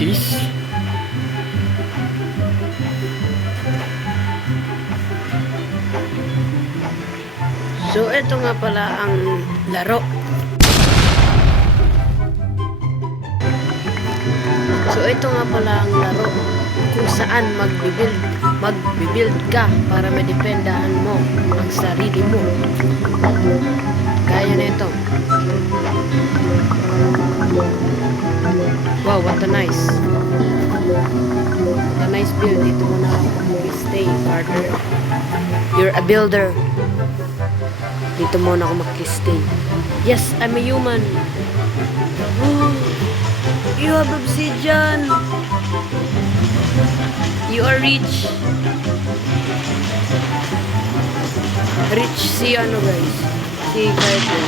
this? So, ito nga pala ang laro. So, ito nga pala ang laro kung saan magbibuild ka para madependahan mo ang sarili mo. Gaya na ito. Wow, what a nice build. Dito mo na stay, partner. You're a builder. Dito muna ako mag-stay. Yes, I'm a human. Oh, you have obsidian. You are rich. Rich si ano guys? Si Garden.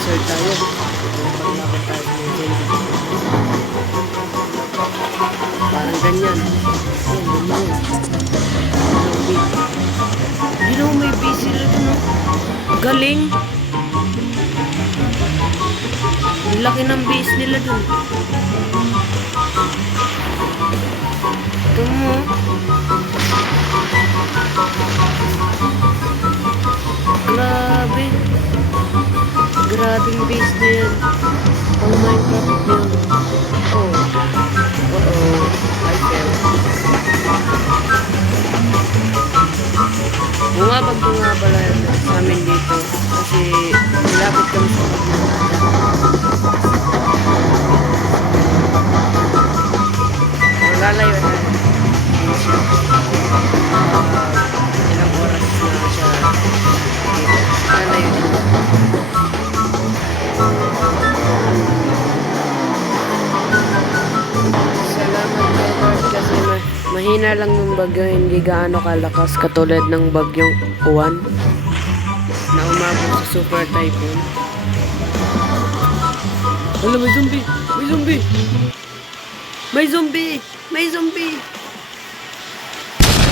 Sir tayo. Paglaban tayo sa mga parang ganyan. You know, may base sila dun, no? Galing. Laki ng base nila dun. Ito mo. Grabe. Grabing base na yan. Ang Minecraft yun. Oh. Uh-oh. I fell. Bumabag nga pala sa amin dito. Kasi nilapit kami sa pagmamada. Lalayo na. Ilang oras na siya dito. Lalayo dito. Salamat kay Lord kasi mahina lang yung bagyo, hindi gaano kalakas katulad ng bagyong Uwan na umabot sa super typhoon. Hala, may zombie! May zombie! May zombie! May zombie!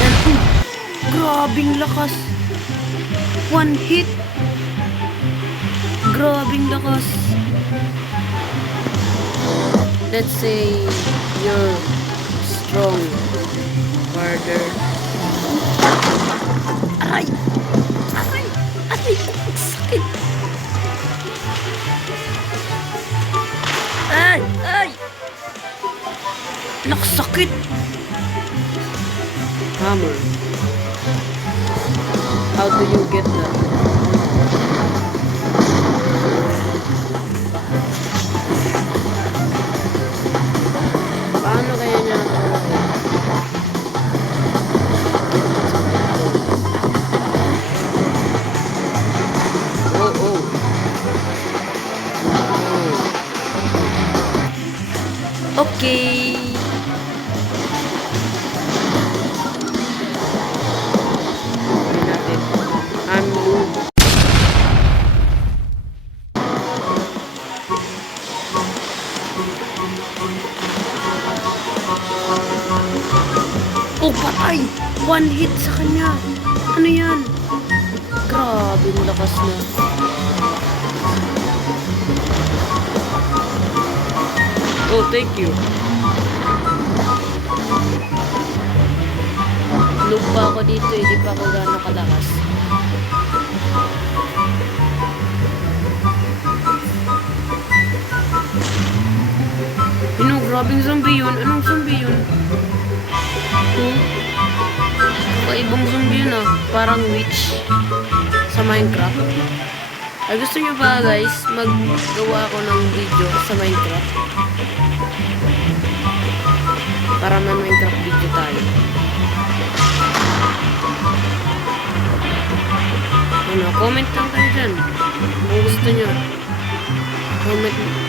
Yan, grabing lakas! One hit! Grabing lakas! Let's say you're strong, harder. Aray! Aray! Aray ko! Ang sakit! Ay! Ay! Nakasakit! Hammer. How do you get that? Paano kaya niya okay. Oh, patay! One hit sa kanya. Ano yan? Grabe, lakas na. Oh, thank you. Noob pa ako dito eh. Di pa ako gano'ng kalakas. Grabing zombie yun. Anong zombie yun? Kakaibang zombie yun ah. Parang witch sa Minecraft. Ay, gusto nyo ba guys maggawa ako ng video sa Minecraft? Para may Minecraft video tayo. Ano, comment lang kayo dyan kung gusto nyo.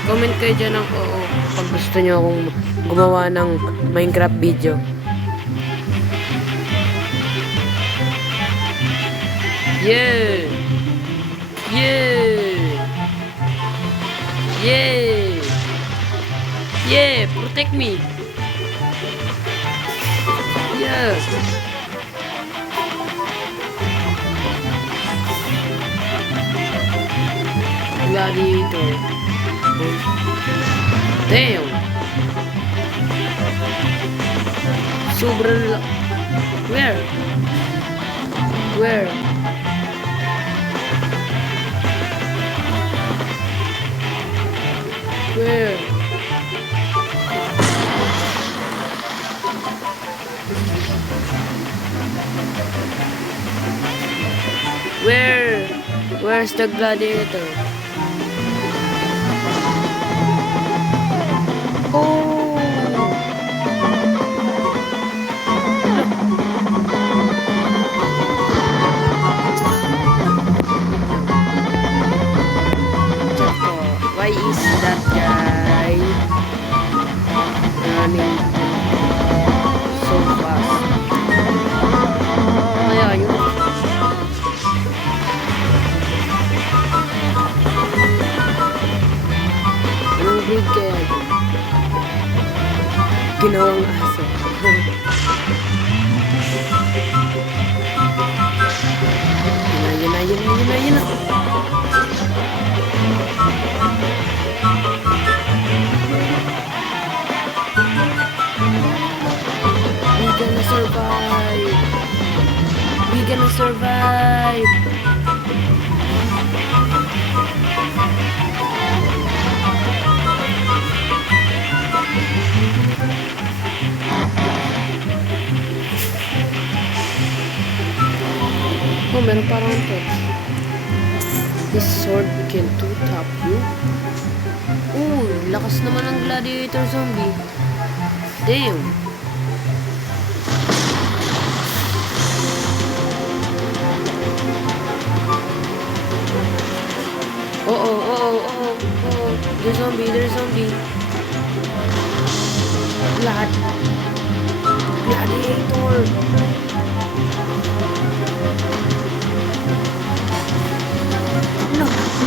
Comment kayo dyan ng oo pag gusto nyo akong gumawa ng Minecraft video. Yeah! Yeah! Yeah! Yeah! Protect me! Yeah! gladiator. Damn! Sobrang Where? Where? Where? Where? Where's the gladiator? Oh! Why is that guy running so fast? Kaya yun. Anong breed kaya yun? Ginawang aso. Yun na. We gonna survive. Oh, meron parang ito. This sword can two-tap you. Lakas naman ng gladiator zombie. Damn. Oh. There's zombie. Gladiator.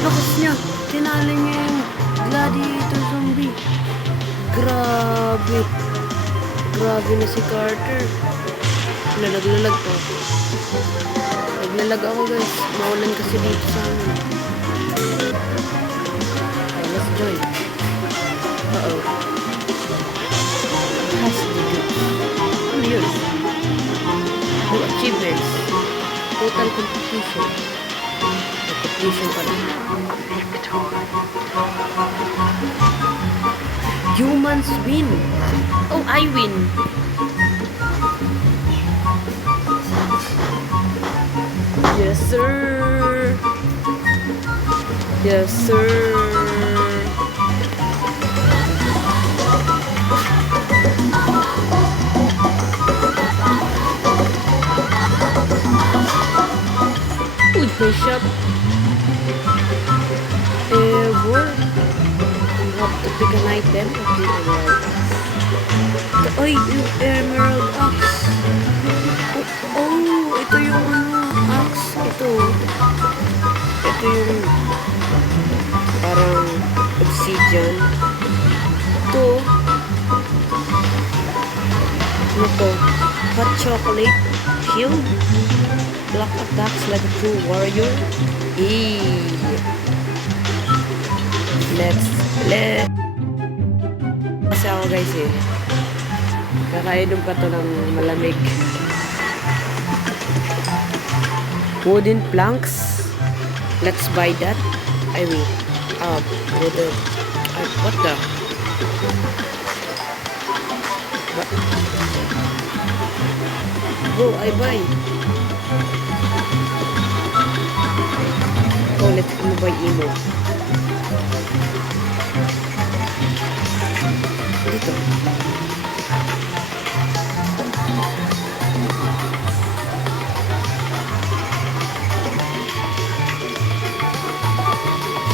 Lakas niya. Tinalo niya yung gladiator zombie. Grabe na si Carter. Naglalag pa. Naglalag ako, guys. Maulan kasi dito sa amin. Okay, let's join. Has to do. Ano yun? No achievements. Total completion. Completion pala. Humans win. Oh, I win. Yes, sir. Yes, sir. Uy, shop. Ever. You have to pick an item. Okay, alright. Ay, yung emerald axe. Oh, ito yung axe. Ito yung parang obsidian. Ito. Ano to? Hot chocolate. Shield. Black attacks like a true warrior. Let's kasi ako, guys, kakainom pa to ng malamig. Wooden planks. Let's buy that. I mean, wooden. What the? What? Go, I buy. Oh, let's buy emo. Dito.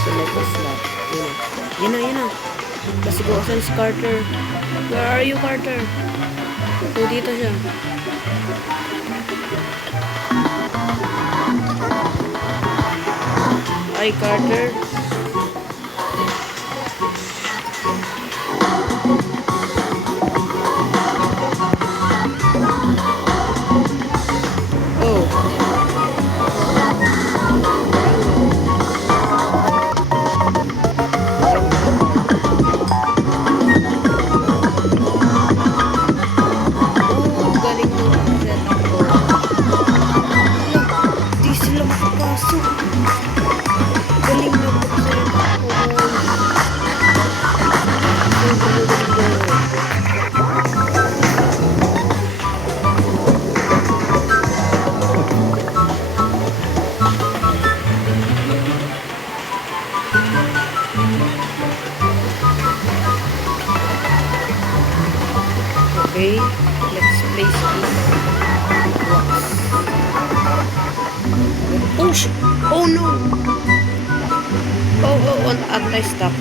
Select a slot. Yan na. Kasi go saan si Carter. Where are you, Carter? So, dito siya. Hi, Carter. place is wax. Oh shit! Oh no! Oh, on anti-stop.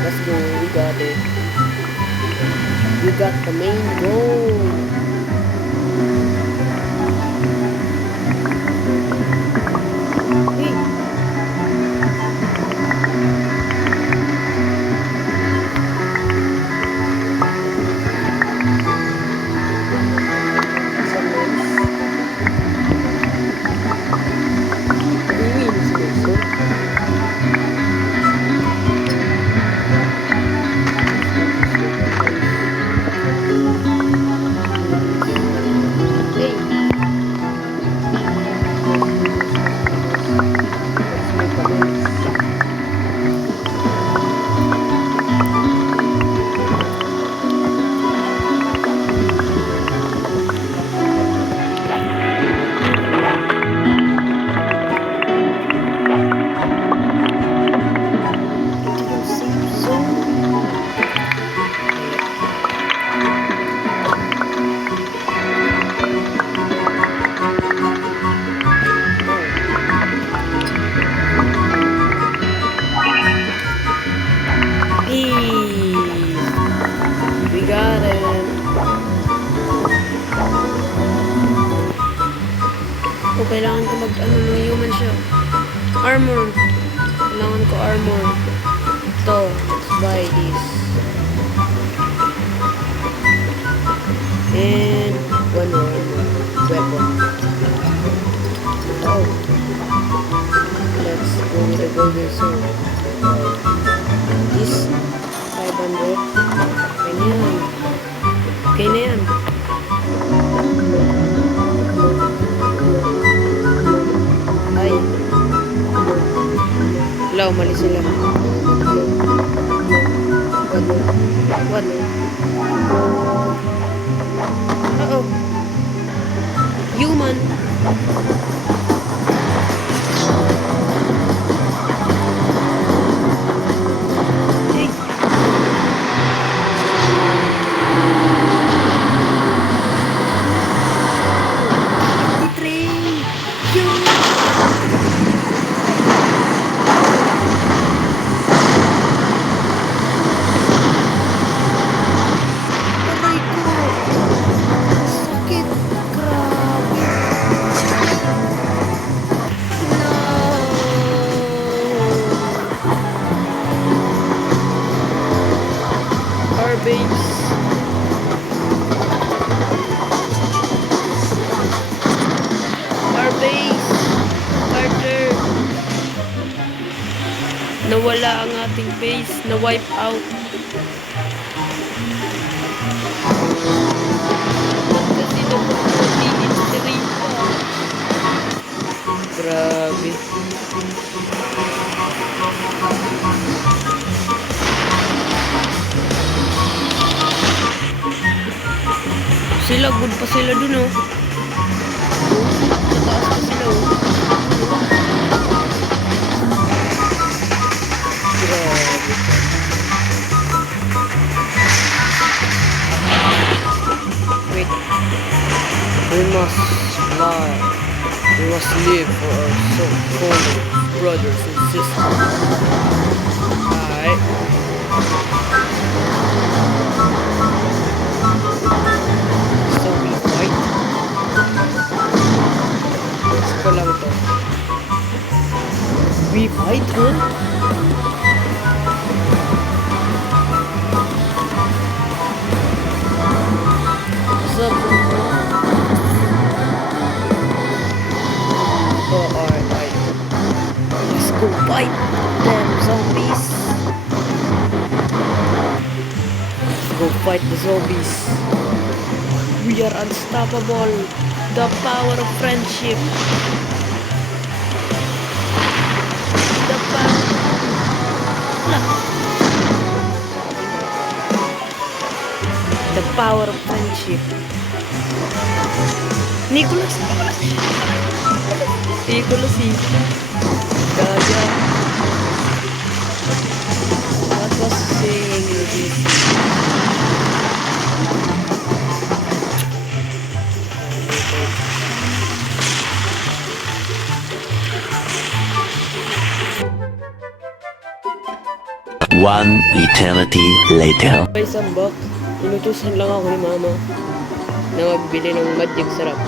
Let's go, we got it. We got the main goal. Hey. We got it. O, kailangan ko mag-ano ng human siya. Armor. Kailangan ko armor. Ito. Let's buy this. And one more weapon. Oh. Let's go with the golden sword. This 500. Okay na yan. Okay na yan. Ay. Wala, umalis sila. What? Uh-oh. Human. Nawala ang ating base, na-wipe out. Kasi na-history pa. Grabe. Sila, good pa sila dun, oh. Sa taas pa sila, oh. Wait. We must fly. We must live for our fallen brothers and sisters. Alright. So we fight. Let's go lang ito. We fight, huh? Let's go fight them zombies. Let's go fight the zombies. We are unstoppable. The power of friendship. The power. The power of friendship. Nicholas. Gaga. What was saying this? One eternity later. May sambak, inutusan lang ako ni mama na magbili ng Magic Sarap.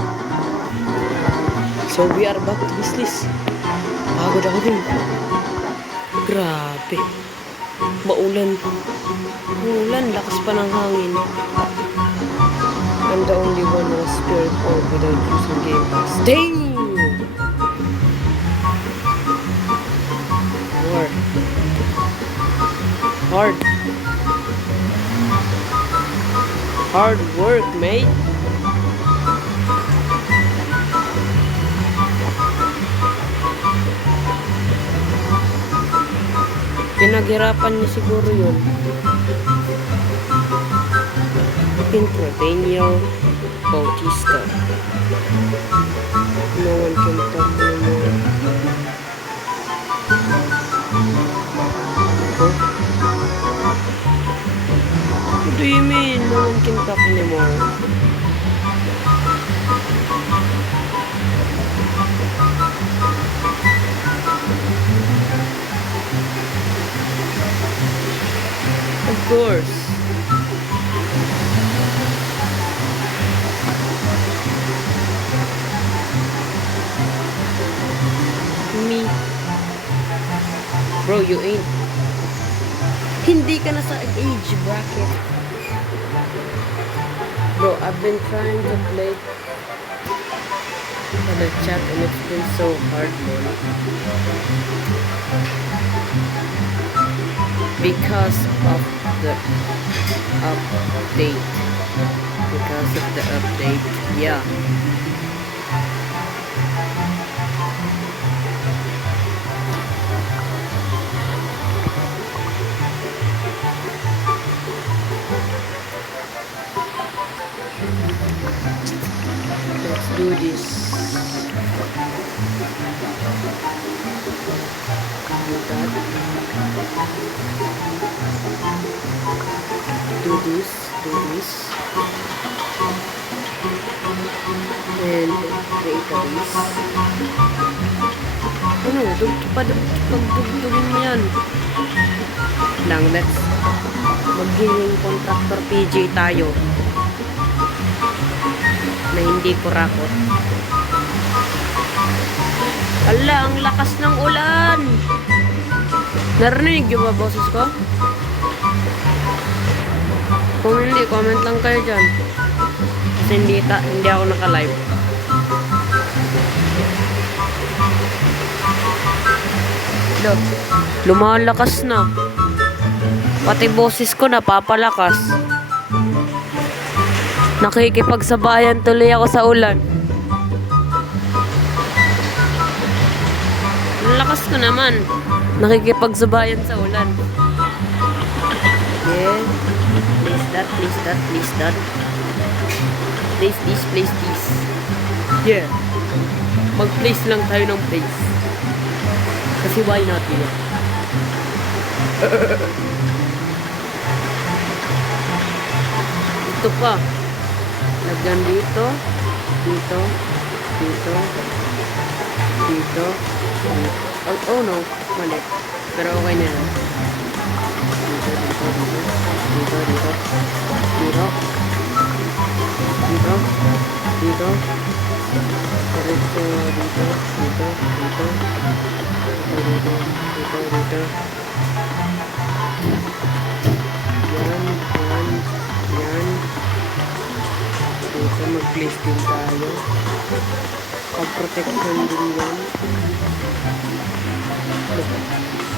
So we are back to business. Pagod ako dun. Grabe. Maulan. Maulan, lakas pa ng hangin. I'm the only one who has spirit orb without using Game Pass. Dang! Hard. Hard. Hard work, mate. Pinaghirapan niya siguro yun. Intro, Daniel Bautista. No one can talk anymore. Huh? What do you mean? No one can talk anymore. Of course. Me. Bro, you ain't. Hindi ka na sa age bracket. Bro, I've been trying to play on the chat and it's been so hard, man. Because of the update. Because of the update, yeah. Let's do this. Do this. Do this. And create a list. Ano? Pagdugtugin mo yan. Lang, let's magiging contractor PJ tayo. Na hindi kurakot. Ala, ang lakas ng ulan! Narinig yung ba boses ko? Kung hindi, comment lang kayo dyan. Kasi hindi ako naka-live. Look, lumalakas na. Pati boses ko napapalakas. Nakikipagsabayan tuloy ako sa ulan. Ang lakas ko naman. Nakikipagsabayan sa ulan. Yeah. Please that, please that, please that. Please this, please this. Yeah. Mag-place lang tayo ng place. Kasi why not, yeah? Ito pa. Lagyan dito, dito, dito, dito, dito. Oh no, mali. Pero okay na yan. Dito, dito, dito, dito, dito, dito, dito, dito, diretso, dito, dito, dito, dito, dito, dito. Yan, yan, yan. Dito mag-place din tayo. Pag-protection din yan.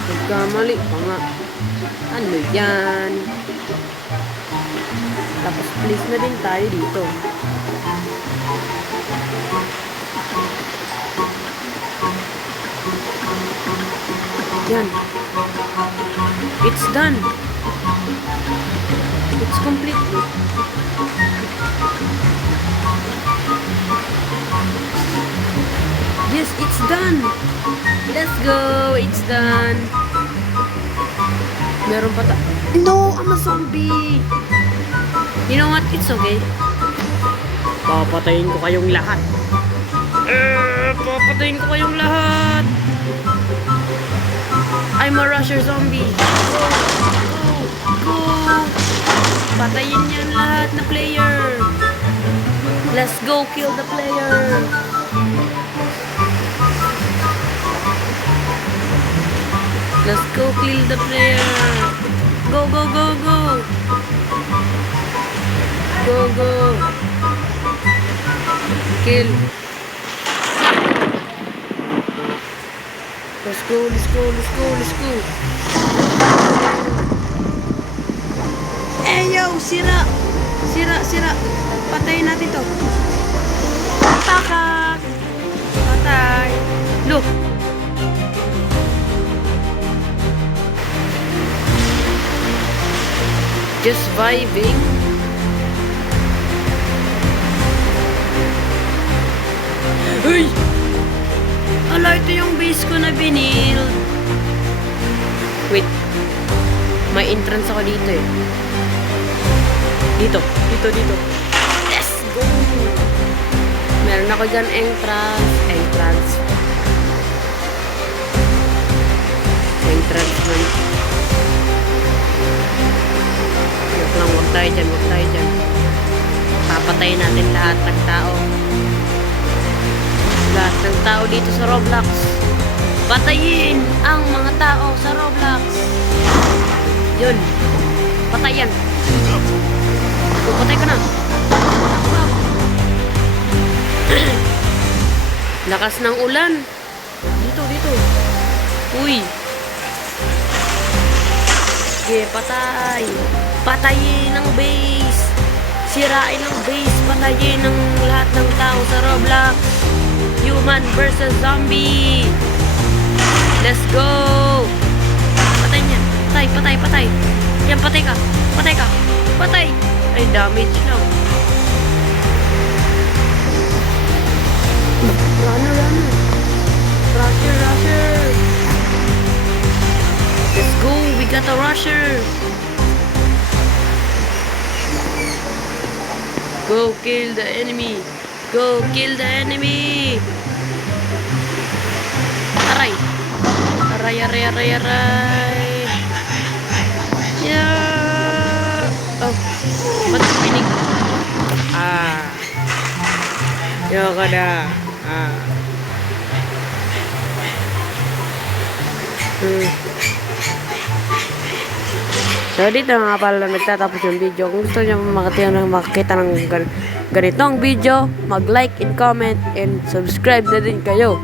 Nagkamali pa nga. Ano yan? Tapos place na din tayo dito. Yan. It's done. It's completely. Yes, it's done. Let's go. It's done. Meron pa No, I'm a zombie. You know what? It's okay. Papatayin ko kayong lahat. Papatayin ko kayong lahat. I'm a rusher zombie. Go! Go! Go! Patayin yan lahat na player. Let's go kill the player. Let's go kill the player. Go, go, go, go. Go, go. Kill. Let's go, let's go, let's go, let's go. Eh, yo, sira. Sira, sira. Patayin natin to. Pakak. Patay. Look. Just vibing. Uy! Ala, ito yung base ko na binil. Wait. May entrance ako dito eh. Dito. Dito, dito. Let's go! Meron ako dyan entrance. Entrance. Entrance man. Huwag lang, huwag tayo dyan, huwag tayo dyan. Papatayin natin lahat ng tao. Lahat ng tao dito sa Roblox. Patayin ang mga tao sa Roblox. Yun. Patayan. Patay ka na. Lakas ng ulan. Dito, dito. Uy. Sige, patay. Patayin ang base. Sirain ang base. Patayin ang lahat ng tao sa Roblox. Human versus zombie. Let's go. Patay niya. Patay, patay, patay. Yan, patay ka. Patay ka. Patay. Ay, damage lang. Runner, runner. Rusher, rusher. Let's go. We got a rusher. Go kill the enemy. Go kill the enemy. Aray. Aray, aray, aray, aray. Yeah. Oh. Ba't pinig? Ah. Yoko na. Ah. So, dito nga pala nagtatapos yung video. Kung gusto nyo makakita ng ganitong video, mag-like and comment and subscribe na din kayo.